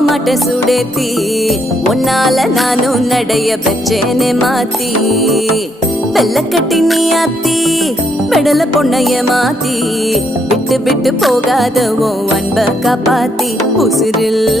மாட்டேன் சுடேத்தி உன்னால நானும் நடைய பெற்றேனே மாத்தி வெள்ள கட்டி நீ ஆத்தி பெடல பொண்ணைய மாத்தி விட்டு விட்டு போகாத உன் அன்ப காப்பாத்தி உசிரில்